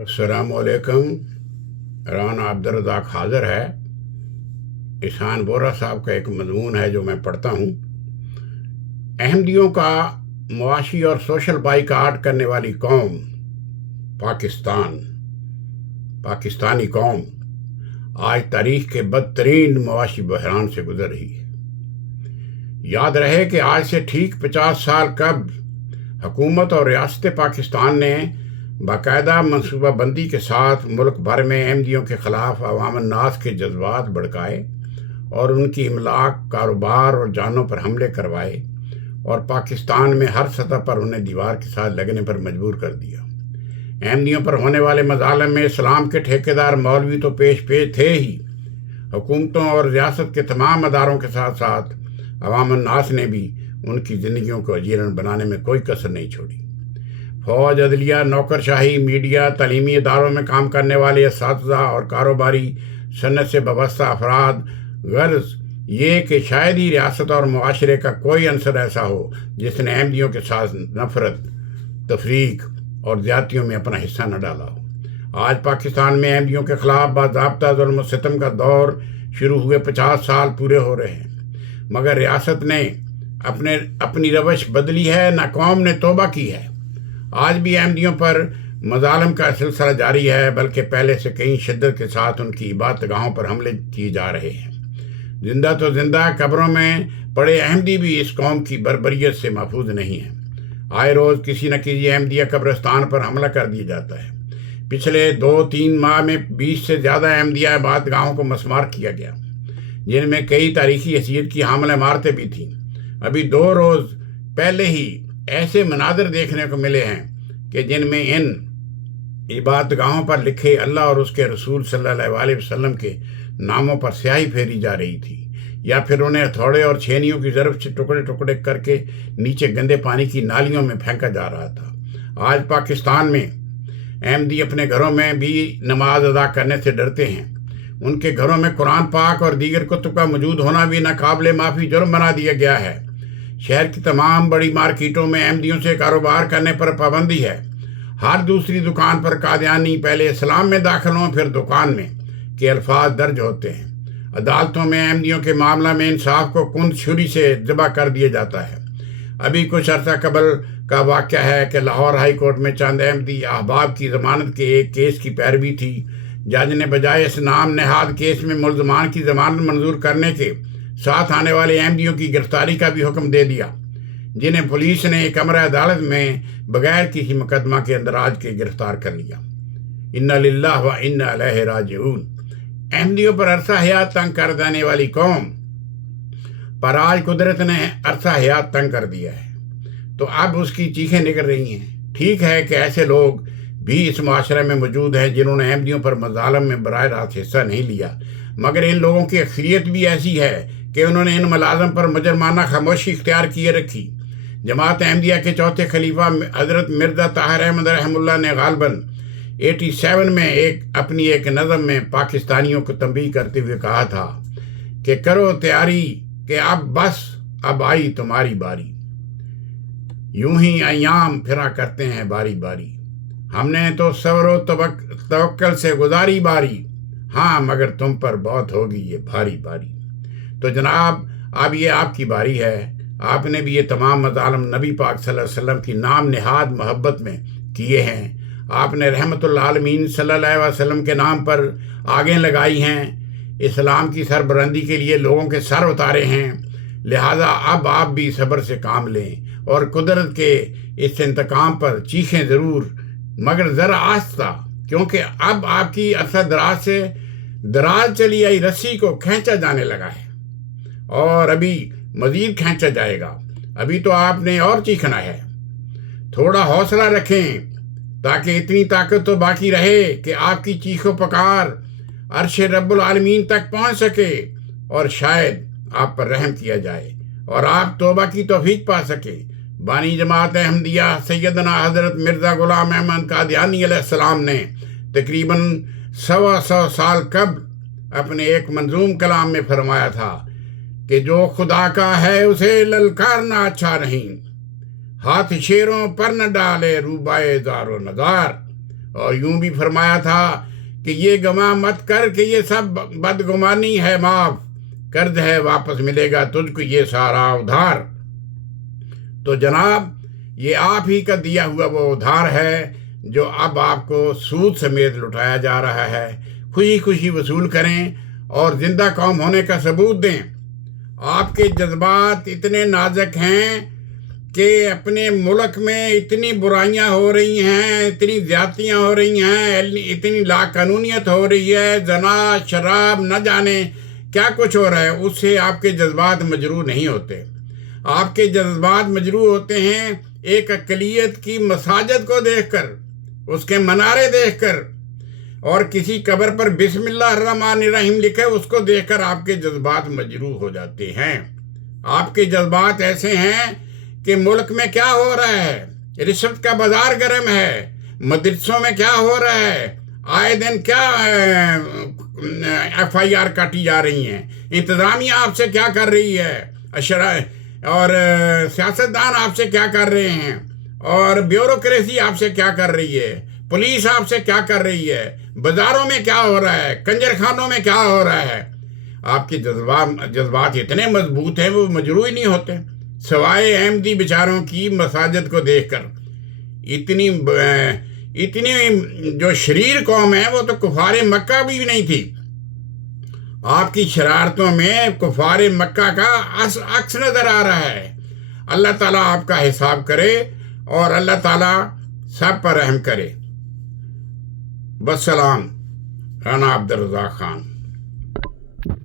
السلام علیکم۔ رانا عبدالرزاق حاضر ہے۔ احسان بورا صاحب کا ایک مضمون ہے جو میں پڑھتا ہوں۔ احمدیوں کا معاشی اور سوشل بائیکاٹ کرنے والی قوم پاکستانی قوم آج تاریخ کے بدترین معاشی بحران سے گزر رہی ہے۔ یاد رہے کہ آج سے ٹھیک 50 سال قبل حکومت اور ریاست پاکستان نے باقاعدہ منصوبہ بندی کے ساتھ ملک بھر میں احمدیوں کے خلاف عوام الناس کے جذبات بھڑکائے اور ان کی املاک، کاروبار اور جانوں پر حملے کروائے اور پاکستان میں ہر سطح پر انہیں دیوار کے ساتھ لگنے پر مجبور کر دیا۔ احمدیوں پر ہونے والے مظالم میں اسلام کے ٹھیکیدار مولوی تو پیش تھے ہی، حکومتوں اور ریاست کے تمام اداروں کے ساتھ ساتھ عوام الناس نے بھی ان کی زندگیوں کو اجیرن بنانے میں کوئی کسر نہیں چھوڑی۔ فوج، عدلیہ، نوکرشاہی، میڈیا، تعلیمی اداروں میں کام کرنے والے اساتذہ اور کاروباری صنعت سے وابستہ افراد، غرض یہ کہ شاید ہی ریاست اور معاشرے کا کوئی عنصر ایسا ہو جس نے احمدیوں کے ساتھ نفرت، تفریق اور زیادتیوں میں اپنا حصہ نہ ڈالا ہو۔ آج پاکستان میں احمدیوں کے خلاف باضابطہ ظلم و ستم کا دور شروع ہوئے 50 سال پورے ہو رہے ہیں، مگر ریاست نے اپنی روش بدلی ہے نہ قوم نے توبہ کی ہے۔ آج بھی احمدیوں پر مظالم کا سلسلہ جاری ہے، بلکہ پہلے سے کئی شدت کے ساتھ ان کی عبادت گاہوں پر حملے کیے جا رہے ہیں۔ زندہ تو زندہ قبروں میں پڑے احمدی بھی اس قوم کی بربریت سے محفوظ نہیں ہیں۔ آئے روز کسی نہ کسی احمدیہ قبرستان پر حملہ کر دیا جاتا ہے۔ پچھلے 2-3 ماہ میں 20 سے زیادہ احمدیہ عبادت گاہوں کو مسمار کیا گیا، جن میں کئی تاریخی حیثیت کی حامل عمارتیں بھی تھیں۔ ابھی 2 روز پہلے ہی ایسے مناظر دیکھنے کو ملے ہیں کہ جن میں ان عبادت گاہوں پر لکھے اللہ اور اس کے رسول صلی اللہ علیہ وسلم کے ناموں پر سیاہی پھیری جا رہی تھی، یا پھر انہیں ہتھوڑے اور چھینیوں کی ضرب سے ٹکڑے ٹکڑے کر کے نیچے گندے پانی کی نالیوں میں پھینکا جا رہا تھا۔ آج پاکستان میں احمدی اپنے گھروں میں بھی نماز ادا کرنے سے ڈرتے ہیں۔ ان کے گھروں میں قرآن پاک اور دیگر کتب کا موجود ہونا بھی ناقابل معافی جرم بنا دیا گیا ہے۔ شہر کی تمام بڑی مارکیٹوں میں احمدیوں سے کاروبار کرنے پر پابندی ہے۔ ہر دوسری دکان پر قادیانی پہلے اسلام میں داخل ہوں پھر دکان میں کے الفاظ درج ہوتے ہیں۔ عدالتوں میں احمدیوں کے معاملہ میں انصاف کو کند چھری سے ذبح کر دیا جاتا ہے۔ ابھی کچھ عرصہ قبل کا واقعہ ہے کہ لاہور ہائی کورٹ میں چند احمدی احباب کی ضمانت کے ایک کیس کی پیروی تھی۔ جج نے بجائے اس نام نہاد کیس میں ملزمان کی ضمانت منظور کرنے کے ساتھ آنے والے احمدیوں کی گرفتاری کا بھی حکم دے دیا، جنہیں پولیس نے ایک امر عدالت میں بغیر کسی مقدمہ کے اندراج کے گرفتار کر لیا۔ انا للہ و انا الیہ راجعون۔ احمدیوں پر عرصہ حیات تنگ کر دینے والی قوم پر آج قدرت نے عرصہ حیات تنگ کر دیا ہے، تو اب اس کی چیخیں نکل رہی ہیں۔ ٹھیک ہے کہ ایسے لوگ بھی اس معاشرے میں موجود ہیں جنہوں نے احمدیوں پر مظالم میں براہ راست حصہ نہیں لیا، مگر ان لوگوں کی اکثریت بھی ایسی ہے کہ انہوں نے ان ملازم پر مجرمانہ خاموشی اختیار کیے رکھی۔ جماعت احمدیہ کے چوتھے خلیفہ حضرت مرزا طاہر احمد رحمہ اللہ نے غالباً 87 میں اپنی ایک نظم میں پاکستانیوں کو تنبیہ کرتے ہوئے کہا تھا کہ کرو تیاری کہ اب آئی تمہاری باری، یوں ہی ایام پھرا کرتے ہیں باری باری، ہم نے تو صبر و توکل سے گزاری باری، ہاں مگر تم پر بہت ہوگی یہ بھاری باری۔ تو جناب اب یہ آپ کی باری ہے۔ آپ نے بھی یہ تمام مظالم نبی پاک صلی اللہ علیہ وسلم کی نام نہاد محبت میں کیے ہیں۔ آپ نے رحمت العالمین صلی اللہ علیہ وسلم کے نام پر آگیں لگائی ہیں، اسلام کی سربلندی کے لیے لوگوں کے سر اتارے ہیں۔ لہذا اب آپ بھی صبر سے کام لیں اور قدرت کے اس انتقام پر چیخیں ضرور، مگر ذرا آہستہ، کیونکہ اب آپ کی عرصہ دراز سے دراز چلی آئی رسی کو کھینچا جانے لگا ہے اور ابھی مزید کھینچا جائے گا۔ ابھی تو آپ نے اور چیخنا ہے۔ تھوڑا حوصلہ رکھیں تاکہ اتنی طاقت تو باقی رہے کہ آپ کی چیخ و پکار عرش رب العالمین تک پہنچ سکے اور شاید آپ پر رحم کیا جائے اور آپ توبہ کی توفیق پا سکے۔ بانی جماعت احمدیہ سیدنا حضرت مرزا غلام احمد قادیانی علیہ السلام نے تقریباً 125 سال قبل اپنے ایک منظوم کلام میں فرمایا تھا کہ جو خدا کا ہے اسے للکارنا اچھا نہیں، ہاتھ شیروں پر نہ ڈالے روبائے زار و نگار، اور یوں بھی فرمایا تھا کہ یہ گواہ مت کر کہ یہ سب بدگمانی ہے معاف، قرض ہے واپس ملے گا تجھ کو یہ سارا ادھار۔ تو جناب یہ آپ ہی کا دیا ہوا وہ ادھار ہے جو اب آپ کو سود سمیت لٹایا جا رہا ہے۔ خوشی خوشی وصول کریں اور زندہ قوم ہونے کا ثبوت دیں۔ آپ کے جذبات اتنے نازک ہیں کہ اپنے ملک میں اتنی برائیاں ہو رہی ہیں، اتنی زیادتیاں ہو رہی ہیں، اتنی لاقانونیت ہو رہی ہے، زنا، شراب، نہ جانے کیا کچھ ہو رہا ہے، اس سے آپ کے جذبات مجروح نہیں ہوتے۔ آپ کے جذبات مجروح ہوتے ہیں ایک اقلیت کی مساجد کو دیکھ کر، اس کے منارے دیکھ کر، اور کسی قبر پر بسم اللہ الرحمن الرحیم لکھے اس کو دیکھ کر آپ کے جذبات مجروح ہو جاتے ہیں۔ آپ کے جذبات ایسے ہیں کہ ملک میں کیا ہو رہا ہے، رشوت کا بازار گرم ہے، مدرسوں میں کیا ہو رہا ہے، آئے دن کیا FIR کاٹی جا رہی ہیں، انتظامیہ آپ سے کیا کر رہی ہے، اور سیاستدان آپ سے کیا کر رہے ہیں، اور بیوروکریسی آپ سے کیا کر رہی ہے، پولیس آپ سے کیا کر رہی ہے، بازاروں میں کیا ہو رہا ہے، کنجر خانوں میں کیا ہو رہا ہے۔ آپ کے جذبات اتنے مضبوط ہیں وہ مجروح ہی نہیں ہوتے، سوائے احمدی بیچاروں کی مساجد کو دیکھ کر۔ اتنی جو شریر قوم ہے وہ تو کفار مکہ بھی نہیں تھی۔ آپ کی شرارتوں میں کفار مکہ کا عکس نظر آ رہا ہے۔ اللہ تعالیٰ آپ کا حساب کرے اور اللہ تعالیٰ سب پر رحم کرے۔ والسلام، رانا عبدالرزاق خان۔